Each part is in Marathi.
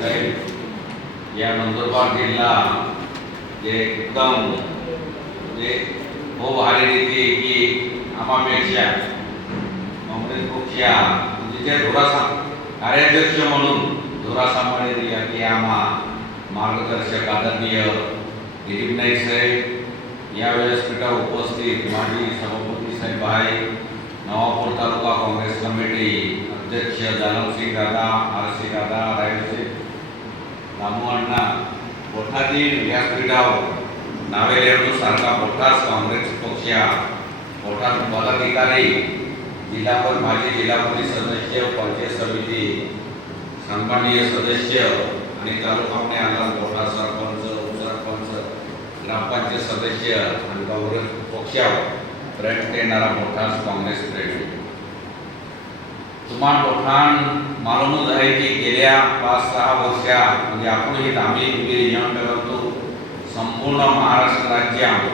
साहेब या नंदुरबार जिल्हा, जे एकदम म्हणजे खूप भारी रीती की आम्हापेक्षा काँग्रेस पक्षा जे थोडासा कार्याध्यक्ष म्हणून थोडा सांभाळले की आम्हा मार्गदर्शक आदरणीय दिलीप नाईक साहेब या व्यासपीठावर उपस्थित माजी सभापती साहेब आहे, नवापूर तालुका काँग्रेस कमिटी अध्यक्ष दानवसिंग दादा, आर सी दादा रायसे दामू अण्णा मोठातील व्यासपीठावर नावेलेडू सारखा मोठाच काँग्रेस पक्ष मोठा पदाधिकारी जिल्हा पण माजी जिल्हा परिषद सदस्य पंचायत समिती सन्माननीय सदस्य आणि तालुकामध्ये आला मोठा सरपंच उपसरपंच ग्रामपंचायत सदस्य आणि काँग्रेस पक्षावर प्रेम देणारा मोठाच काँग्रेस प्रेमी. तुम्हाला मोठान मालूमच आहे की गेल्या पाच सहा वर्षा म्हणजे आपण ही आम्ही नियम करतो संपूर्ण महाराष्ट्र राज्यात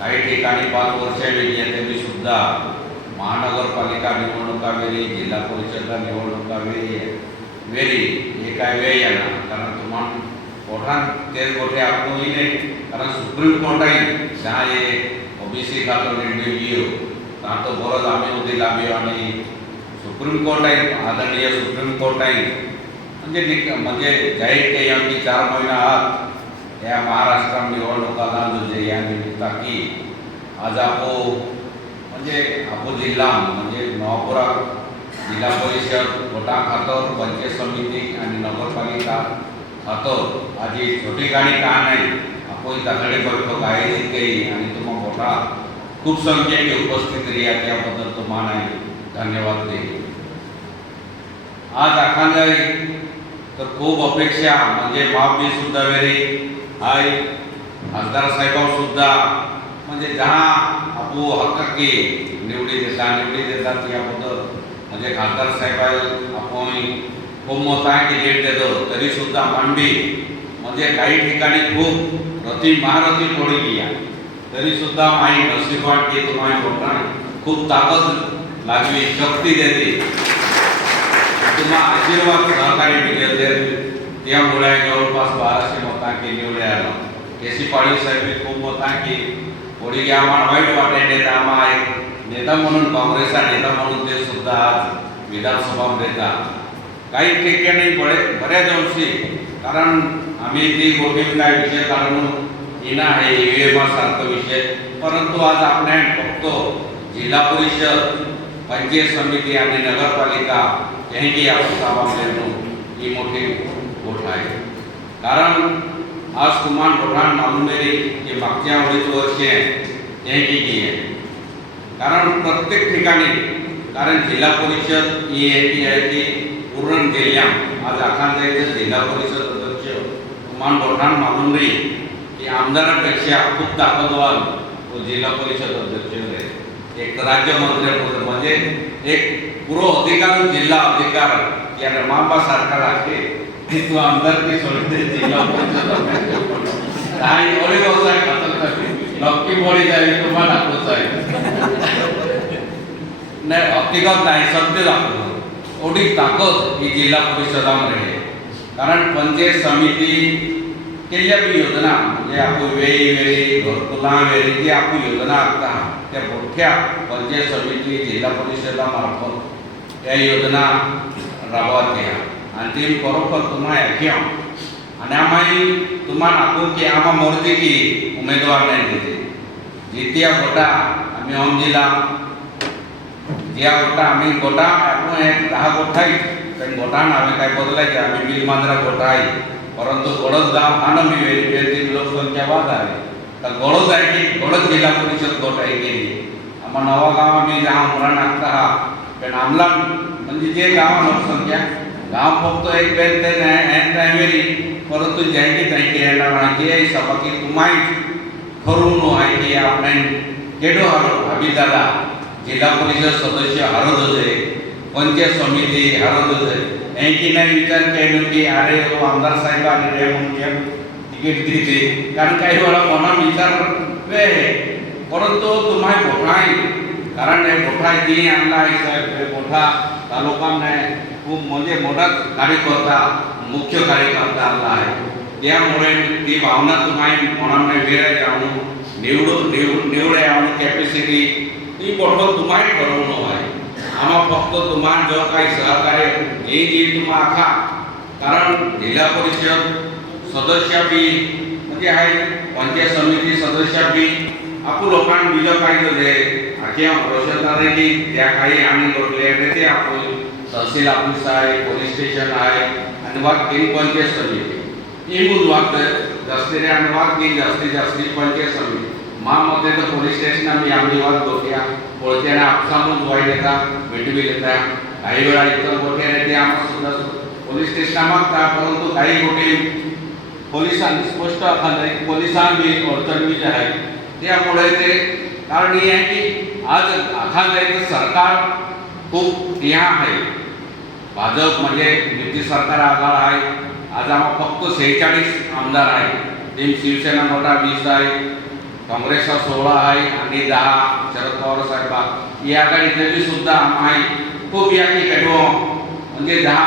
काही ठिकाणी पाच वर्षावेळी त्यांनी सुद्धा महानगरपालिका निवडणुका वेळी जिल्हा परिषदला निवडणुका वेळी वेळी हे काय वेळ येणार. कारण तुम्हाला कोर्टान तेच मोठे आपणही नाही. कारण सुप्रीम कोर्टाही जहाँ हे ओबीसी खातो निर्णय घेऊ तर तो बरोच आम्ही उदी लाभयो आणि सुप्रीम कोर्ट आहे आदरणीय सुप्रीम कोर्ट आहे. म्हणजे निक- म्हणजे जाहीर केल्या की चार महिना आत या महाराष्ट्रात निवडणुका जाणून या निमित्ताकी आज आपो म्हणजे आपो जिल्हा म्हणजे नवापुरा जिल्हा परिषद गोटा खातर पंचायत समिती आणि नगरपालिका खातर. आधी छोटी गाडी का नाही आपण तातडे बैठक आहे तिथे आणि तुम्हाला मोठा खूप संख्येने उपस्थित रिया त्याबद्दल तुम्हाला धन्यवाद देईल आज अखांगाई तर खूप अपेक्षा म्हणजे माफी सुद्धा वेळी हाय खासदार साहेबाव सुद्धा म्हणजे जहा आपू हक्की निवडी देतात निवडी देतात याबद्दल म्हणजे खासदार साहेब आपण खूप मोठा आहे की देतो तरी सुद्धा मांडवी म्हणजे काही ठिकाणी खूप रती महारथी थोडी गेल्या तरी सुद्धा माई नशिबात की तुम्हाला खूप ताकद लागली शक्ती देते तुम्हा आशीर्वाद सहकारी मिळते त्यामुळे जवळपास बाराशे मतांकी निवडे आलो केसी पाटील साहेब खूप मतांकी. होळी आम्हाला वाईट वाटे नेता आम्हा एक नेता म्हणून काँग्रेसचा नेता म्हणून ते सुद्धा आज विधानसभा नेता काही ठिकाणी बरे बऱ्याच अंशी कारण आम्ही ती गोष्टी काय विषय काढून येणं आहे ईव्हीएम सारखं विषय. परंतु आज आपण फक्त जिल्हा परिषद पंचायत समिती आणि नगरपालिका यांची आपण ही मोठी गोष्ट आहे. कारण आज कुमार बोठाण मालुमेरी जे मागच्या अडीच वर्ष टी की आहे. कारण प्रत्येक ठिकाणी कारण जिल्हा परिषद ही टी आहे ती पूर्ण गेल्या आज अखांडायचं जिल्हा परिषद अध्यक्ष कुमार बोठाण मालुमरी ही आमदारापेक्षा खूप ताकदवान तो जिल्हा परिषद अध्यक्ष आहे एक तो राज्य मंत्री एक એક પૂરો અધિકાર જિલ્લા અધિકાર યાને મામા अंदर की सोचते અંદર કે સોડે જિલ્લા તાઈ ઓળી ઓસાય ખતમ કરી નક્કી મળી જાય તો મારા પોસાય ને હકીકત नाही सत्य दाखवतो एवढी ताकद ही जिल्हा परिषदामध्ये आहे. कारण पंचायत समिती केल्या बी योजना, म्हणजे आपण योजना त्या मोठ्या पंचायत समिती, जिल्हा परिषदामार्फत त्या योजना राबवत घ्या आणि ती बरोबर तुम्हाला ऐक्या आणि आम्ही तुम्हाला आपण की आम्हा मोरते की उमेदवार नाही देते. जितिया गोटा आम्ही होम जिल्हा ज्या गोटा आम्ही गोटा आपण एक दहा गोठा आहे पण गोटा आम्ही काय बदलायचे आम्ही बिल मांजरा गोटा आहे. परंतु गडद गाव हा ना मी वेळी लोकसंख्या वाद आहे गडद आहे की गडद जिल्हा परिषद गोट आहे गेली आम्हा नवा आम्ही जहा उमरा नागता हा आमला जे गाव लोकसंख्या गाव फक्त एक बेन ते नाही परंतु ज्यांची त्यांची येणार नाही जे सभा की तुम्हाही खरून आहे की आपण केडो हारो जिल्हा परिषद सदस्य हरत होते पंचायत समिती हरत होते नाही विचार केलो की अरे आमदार साहेब आले रे म्हणून तिकीट दिली कारण काही वेळा मना विचार वे परंतु तुम्हाला मोठा आहे कारण हे मोठा जी आणला आहे साहेब हे मोठा तालुका नाही खूप म्हणजे मोठा कार्यकर्ता मुख्य कार्यकर्ता आला आहे त्यामुळे ती भावना तुम्ही मनामध्ये वेगळ्या जाऊन निवडून निवड निवड यावं कॅपॅसिटी ती मोठं तुम्ही ठरवणं आहे आम्हा फक्त तुम्हाला जो काही सहकार्य जे जे तुम्हा आखा कारण जिल्हा परिषद सदस्य बी म्हणजे आहे पंचायत समिती सदस्य बी आपण लोकांना बिजं काढलेले किंवा प्रश्न नाही की त्या काही आम्ही लोटले ते आपण तहसील ऑफिस आहे पोलीस स्टेशन आहे आणि वाघ केली पंचायत समिती. एकूण वाघ जास्तीने आणि वाघ केली जास्तीत जास्ती पंचायत समिती. मामते तर पोलीस स्टेशन आम्ही आम्ही वाद दोघ्या ओळख्याने आपसामून वाईट येतात भेटी बी घेतात काही वेळा इतर गोठ्याने ते आम्हाला सुद्धा पोलीस स्टेशन मागतात परंतु काही गोटे पोलिसांनी स्पष्ट आखाले पोलिसांनी अडचण जे आहे त्यामुळे ते कारण हे आहे की आज अखांतरीत सरकार खूप ह्या आहे. भाजप म्हणजे युती सरकार आधार आहे. आज आम्हाला फक्त सेहेचाळीस आमदार आहे ते शिवसेना मोठा वीस आहे. काँग्रेसचा सोळा आहे आणि दहा शरद पवार साहेबा या आघाडीतले सुद्धा सुद्धा आहे खूप या ठिकाणी हो. म्हणजे दहा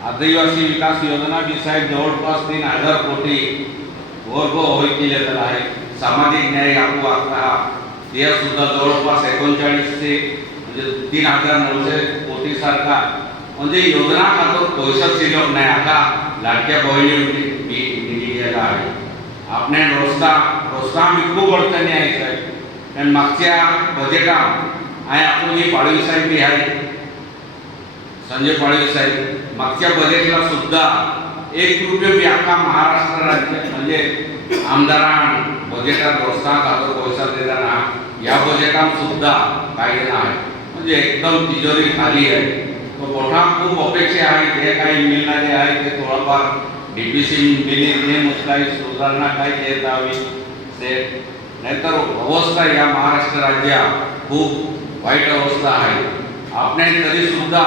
आदिवासी विकास योजना बी साहेब जवळपास तीन हज़ार कोटी वर्ग होय केले आहे. सामाजिक न्याय आपू आखता ते सुद्धा जवळपास एकोणचाळीसशे, म्हणजे तीन हज़ार नऊशे कोटी म्हणजे योजना खातर पैसा शिल्लक नाही? आता लाडक्या बहिणी आहे. आपल्या प्रोत्साहन प्रोत्साहन बी खूप अडचणी आहे, साहेब. कारण मागच्या बजेटात आहे, आपण ही संजय पाडवी साहेब, मागच्या बजेटला सुद्धा एक रुपये बी अख्खा महाराष्ट्र राज्य आमदारां बजेटात प्रोत्साहन खातर पैसा देताना या बजेटात सुद्धा काही नाही. म्हणजे एकदम तिजोरी खाली आहे. तो मोठा खूप अपेक्षा आहे, जे काही मिळणारे आहे ते थोडंफार डीपीसी मिळणे काही सुधारणा देत यावी ते अवस्था या महाराष्ट्र राज्यात खूप वाईट अवस्था आहे. आपण तरी सुद्धा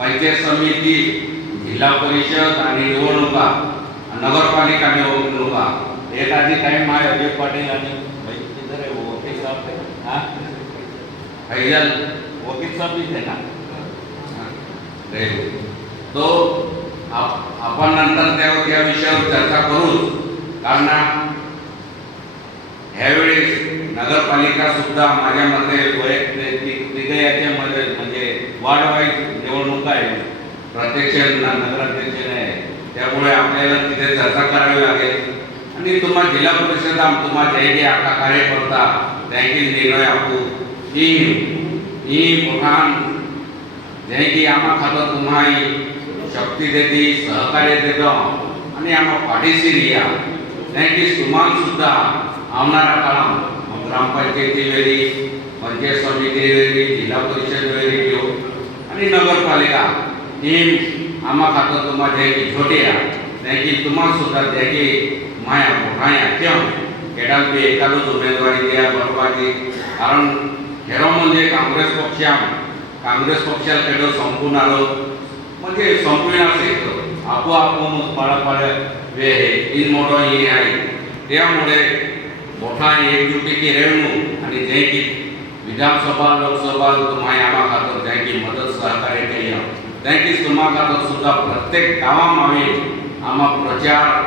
पंचायत समिती जिल्हा परिषद आणि निवडणुका नगरपालिका निवडणुका. एक आधी टाइम आहे अजय पाटील आणि वकील साहेब थे फैजल वकील साहेब इथे ना? तो. आपण नंतर त्यावर या विषयावर चर्चा करूच. कारण ह्यावेळेस नगरपालिका सुद्धा माझ्या मते वैयक्तिक विधेयाच्या मध्ये वार्ड निवडणूक आहे. प्रत्यक्ष नगराध्यक्ष नाही त्यामुळे आपल्याला तिथे चर्चा करावी लागेल. आणि तुम्हा जिल्हा परिषद तुम्हा जे आता कार्यकर्ता त्यांचे निर्णय आपू ही ही मोठान जे की आम्हा खातर तुम्हाला शक्ती देते, सहकार्य देतो. आणि आम्हा पाठीशी रिया. त्यांची तुम्हाला सुद्धा आवणारा काळात ग्रामपंचायती वेळी पंचायत समिती वेळी जिल्हा परिषद वेळी घेऊ आणि नगरपालिका ही आम्हा खातर तुम्हा जे की छोटे आहे त्यांची तुम्हाला सुद्धा त्याची माया मोठाया किंवा केडाल बी एखादच उमेदवारी द्या बरोबाची कारण खेरो म्हणजे काँग्रेस पक्षा काँग्रेस पक्षाला केडो संपून आलो म्हणजे संपविणार येतो आपोआप पळापळ वे इन मोठो हे आहे त्यामुळे मोठा एकजुटीची रेवणूक आणि विधानसभा लोकसभा तुम्हाला आम्हा खातर जे की मदत सहकार्य केली त्यांची तुम्हाला खातर सुद्धा प्रत्येक गावामागे आम्हा प्रचार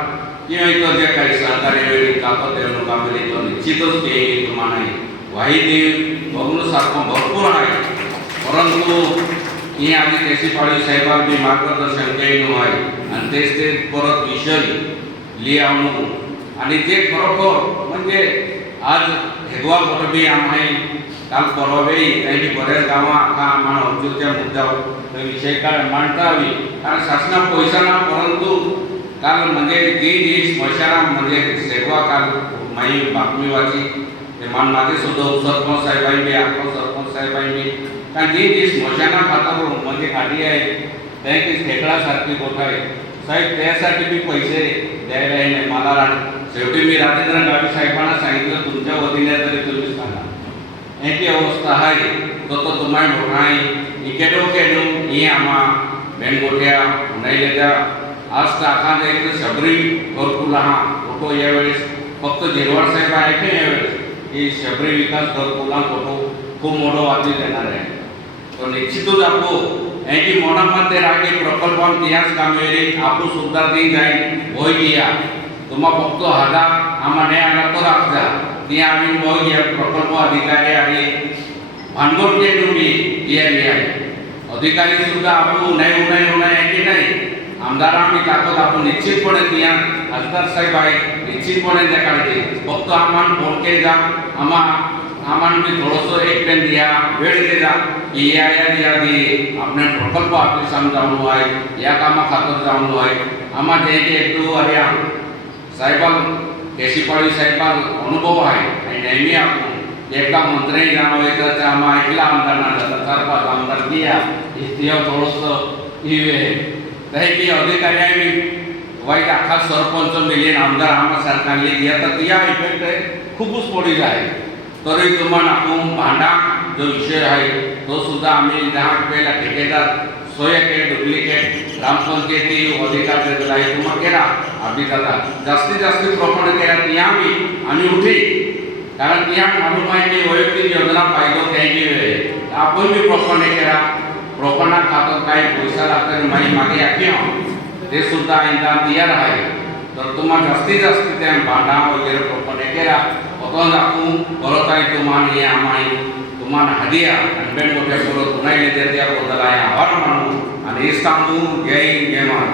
किंवा इतर जे काही सहकार्य वेळी काकत रेवणूका मिळेल तो निश्चितच ते तुम्हाला वाहिनी बघण्यासारखं भरपूर आहे. परंतु ही आम्ही त्याची पाळी साहेबांनी मार्गदर्शन केलं आहे. आणि तेच ते परत विषय लिहावणं आणि ते खरोखर म्हणजे आज हेगवा बी आम्ही काम परवावेळी त्यांनी बऱ्याच गावां आता आम्हाला अमजूरच्या मुद्द्यावर विषय काळ मांडतावी कारण शासना पैसा ना परंतु काल म्हणजे जी जी स्मशाना म्हणजे सेवा काल माई बातमी वाची ते मान माझे सुद्धा सरपंच साहेबांनी आपण सरपंच साहेबांनी कारण जी जी स्मशाना खातावर म्हणजे खाली आहे. त्यांची खेकडासारखी गोष्ट आहे. साहेब त्यासाठी मी पैसे द्यायला येणे मला शेवटी मी राजेंद्र गावी साहेबांना सांगितलं तुमच्या वतीने तरी तुम्ही सांगा याची अवस्था आहे तो तो तुम्हाला म्हणाय इकेडो केडो ही आम्हा बेनगोट्या उन्हाळ्याच्या आज टाकांचा एक शबरी घरकुल हा फोटो यावेळेस फक्त झिरवाड साहेब आहे की यावेळेस ही शबरी विकास घरकुला फोटो खूप मोठं वाचली देणार आहे तो निश्चितच आपको यांची मोडामध्ये रागे प्रकल्पान तियाच कामगिरी आपण सुद्धा ती जाईल होय घ्या तुम्हा फक्त हजार आम्हा नाही आला तो ત્યાં આવીને બહુ જે પ્રકલ્પો अधिकारी આવી ભાનગોર કે ડૂબી ગયા ગયા અધિકારી સુદ્धा આપણું ઉનાય ઉનાય ઉનાય કે નહીં आमदार आम्ही ताकद आपण निश्चितपणे दिया हजदार साहेब आहे निश्चितपणे त्या काढते फक्त आम्हाला बोलके जा आम्हा आम्हाला मी थोडंसं एक पेन दिया वेळ दे जा, की या या दिया दे आपने प्रकल्प आपले सामने जाऊन हुआ है, या कामा खातर जाऊन हुआ है। आम्हा एक दो अरे साहेबांना केशीपाळी साहेबां अनुभव आहे आणि नेहमी आपण एका मंत्री जावं तर त्या आम्हा ऐकला आमदारांना जाता चार पाच आमदार दिया इतिहास थोडंसं ही तर की मी वाईट अख्खा सरपंच मिळेल आमदार आम्हा सरकारने दिया तर या इफ़ेक्ट खूपच पडील आहे तरी तुम्हाला आपण भांडा जो विषय आहे तो सुद्धा आम्ही दहा रुपयाला ठेकेदार ಸೋಯಕ್ಕೆ ಡುಪ್ಲಿಕೇಟ್ ಗ್ರಾಮ ಪಂಚಾಯತಿ ಅಧಿಕಾರ ರಾಯಕುಮ ಕೇರ ಅಭಿಗದ ಜಾಸ್ತಿ ಜಾಸ್ತಿ ಪ್ರಮಾಣ ಕೇರ ನಿಯಾಮಿ आणि उठी. कारण या म्हणून माहिती वैयक्तिक योजना फायदो त्याची वेळ. आपण बी प्रोपणे केला प्रोपणा खातर काही पैसा लागतात माही मागे आखी ते सुद्धा इंदा तयार आहे. तर तुम्हाला जास्तीत जास्त त्या भांडा वगैरे प्रोपणे केला अतून दाखवू, परत आहे तुम्हाला हे आम्हाला ತುಮಾನ ಹದಿಯ ಅನ್ಬೇಡ್ ಕೊಟ್ಟಿರೋ ತುನಾಯಿಲೆ ತೆರೆದಿಯಾಗುವುದಲ್ಲ ಆ ಅವರನ್ನು ಅನೇಸ್ತಾಂದು ಜೈ ಜಯ ಮಾಡು